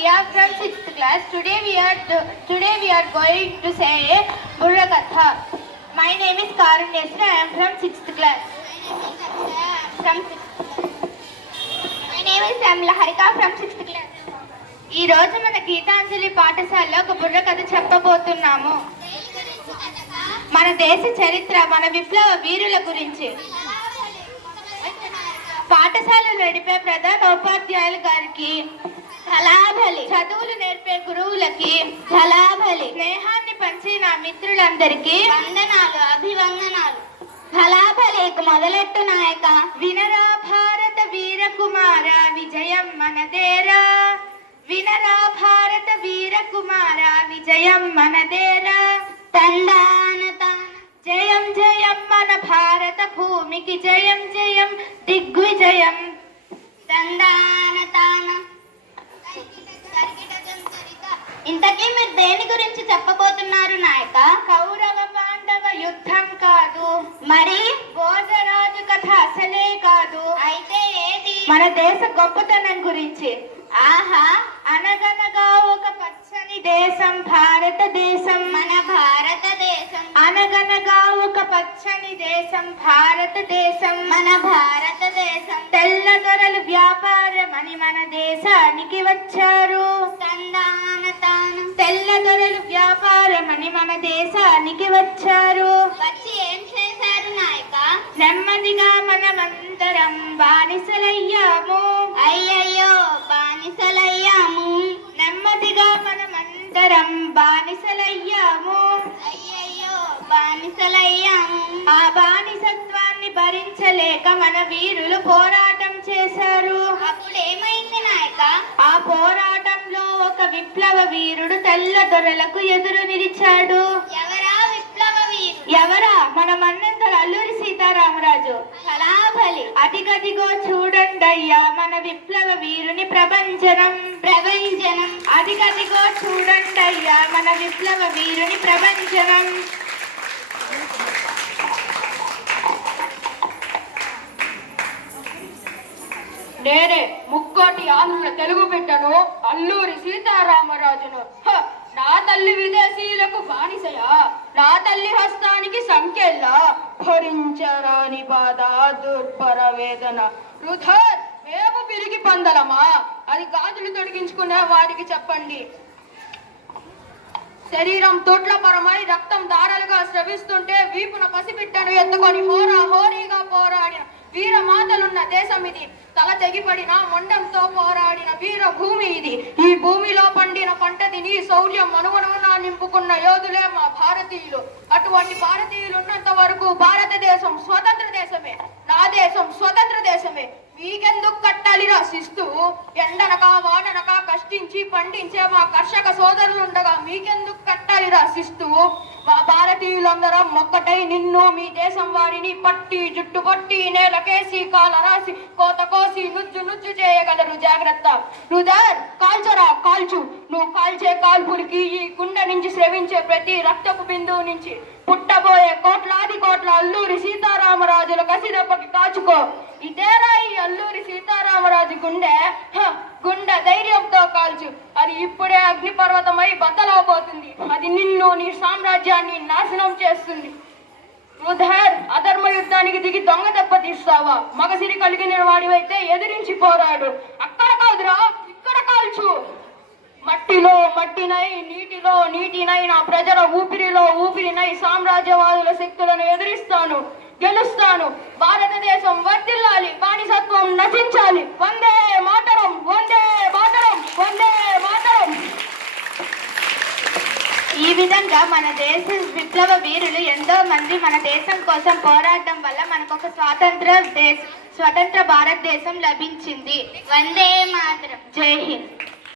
we are from 6th class. Today we are going to say a Burrakatha. My name is Karunyasri. I am from 6th class. My name is Laharika from 6th class. ఈ రోజు మన గీతాంజలి పాఠశాలలో ఒక బుర్రకథ చెప్పబోతున్నాము. మన దేశ చరిత్ర, మన విప్లవ వీరుల గురించి. పాఠశాలలో నడిపే ప్రధాన ఉపాధ్యాయుల గారికి ధలాబలి, చదువులు నేర్పే గురువులకి ధలాబలి, స్నేహాన్ని పంచి నా మిత్రులందరికీ వందనాలు, అభివందనాలు. ధలాబలికి మొదలెట్టు నాయక. వినరా భారత వీర కుమార, విజయం మనదేరా. వినరా భారత వీర కుమార, విజయం మనదేరా. తందాన తాన జయం జయం మన భారత భూమికి, జయం జయం దిగ్విజయం. తందాన తాన. ఇంతకీ మీరు దేని గురించి చెప్పబోతున్నారు నాయక? కౌరవ పాండవ యుద్ధం కాదు, మరి భోజరాజు కథ అసలే కాదు. అయితే ఏది? మన దేశ గొప్పతనం గురించి. ఆహా, అనగనగా ఒక పచ్చని దేశం భారతదేశం, మన భారతదేశం. అనగనగా ఒక పచ్చని దేశం భారతదేశం, మన భారతదేశం. తెల్ల దొరలు వ్యాపారం అని మన దేశానికి వచ్చారు. తందాన తాన. తెల్ల దొరలు వ్యాపారం అని మన దేశానికి వచ్చారు. వచ్చి ఏం చేశారు నాయక? నెమ్మదిగా మనమందరం బానిసలయ్యాము. అయ్యయ్యో, బానిసలయ్యాము. నెమ్మదిగా మనమందరం బానిసలయ్యాము. అయ్యయ్యో, బానిసలయ్యాము. ఆ బానిసత్వాన్ని భరించలేక మన వీరులు పోరాటం చేశారు. అప్పుడు ఏమైంది నాయక? ఆ పోరాటంలో ఒక విప్లవ వీరుడు తెల్ల దొరలకు ఎదురు నిలిచాడు. ఎవరా విప్లవ వీరుడు? ఎవరా? మన మన్నంతర అల్లూరి సీతారామరాజు. ధలాబలి. అదిగదిగో చూడండయ్యా మన విప్లవ వీరుని ప్రభంజనం. ప్రభంజనం. అదిగదిగో చూడండయ్యా మన విప్లవ వీరుని ప్రభంజనం. నేనే ముక్కోటి ఆంధ్రుల తెలుగు బిడ్డను, అల్లూరి సీతారామరాజును. నా తల్లి విదేశీయులకు బానిసయా, నా తల్లి హస్తానికి సంఖ్యల్లా, భరించరాని బాధ, దుర్భర వేదన. రుధర్ మేము పిరిగి పందలమా? అది గాజులు తొడిగించుకునే వారికి చెప్పండి. శరీరం తొట్లపరమై రక్తం దారాలుగా స్రవిస్తుంటే వీపున పసిబిడ్డను ఎత్తుకొని హోరా హోరీగా పోరాడిన వీర మాతలున్న దేశం ఇది. తల తెగిపడిన మొండంతో పోరాడిన వీర భూమి ఇది. ఈ భూమిలో పండిన పంట తిని శౌర్యం మనుమనున నింపుకున్న యోధులే మా భారతీయులు. అటువంటి భారతీయులు ఉన్నంత వరకు భారతదేశం స్వతంత్ర దేశమే, నా దేశం స్వతంత్ర దేశమే. మీకెందుకు కట్టాలిరా శిస్తు? ఎండనక వాననక కష్టించి పండించే మా కర్షక సోదరులుండగా మీకెందుకు కట్టాలిరా శిస్తు? మా భారతీయులందరం ఒక్కటై నిన్ను మీ దేశం వారిని పట్టి జుట్టు పట్టి నేలకేసి కాల రాసి కోత కోసి నుజ్జు నుజ్జు చేయగలరు. జాగ్రత్త. రుదర్ కాల్చరా, కాల్చు. నువ్వు కాల్చే కాల్పులకి ఈ గుండె నుంచి స్రవించే ప్రతి రక్తపు బిందువు నుంచి పుట్టబోయే కోట్లాది కోట్ల అల్లూరి సీతారామరాజుల కసిదెప్పకి కాచుకో. ఇదేరా ఈ అల్లూరి సీతారామరాజు గుండె. గుండె ధైర్యంతో కాల్చు. అది ఇప్పుడే అగ్నిపర్వతమై బద్దలవబోతుంది. అది నిన్ను, నీ సామ్రాజ్యాన్ని నాశనం చేస్తుంది. రుధర్, అధర్మ యుద్ధానికి దిగి దొంగ దెబ్బ తీస్తావా? మగసిరి కలిగిన వాడివైతే ఎదిరించి పోరాడు. అక్కడ కాదురా, ఇక్కడ కాల్చు. మట్టిలో మట్టినై, నీటిలో నీటినై, నా ప్రజల ఊపిరిలో ఊపిరినై సామ్రాజ్యవాదుల శక్తులను ఎదిరిస్తాను, గెలుస్తాను. భారతదేశం వర్ధిల్లాలి, బానిసత్వం నశించాలి. వందే మాతరం, వందే మాతరం, వందే మాతరం. ఈ విధంగా మన దేశ విప్లవ వీరులు ఎంతో మంది మన దేశం కోసం పోరాటం వల్ల మనకు ఒక స్వతంత్ర భారతదేశం లభించింది. వందే మాతరం. జై హింద్.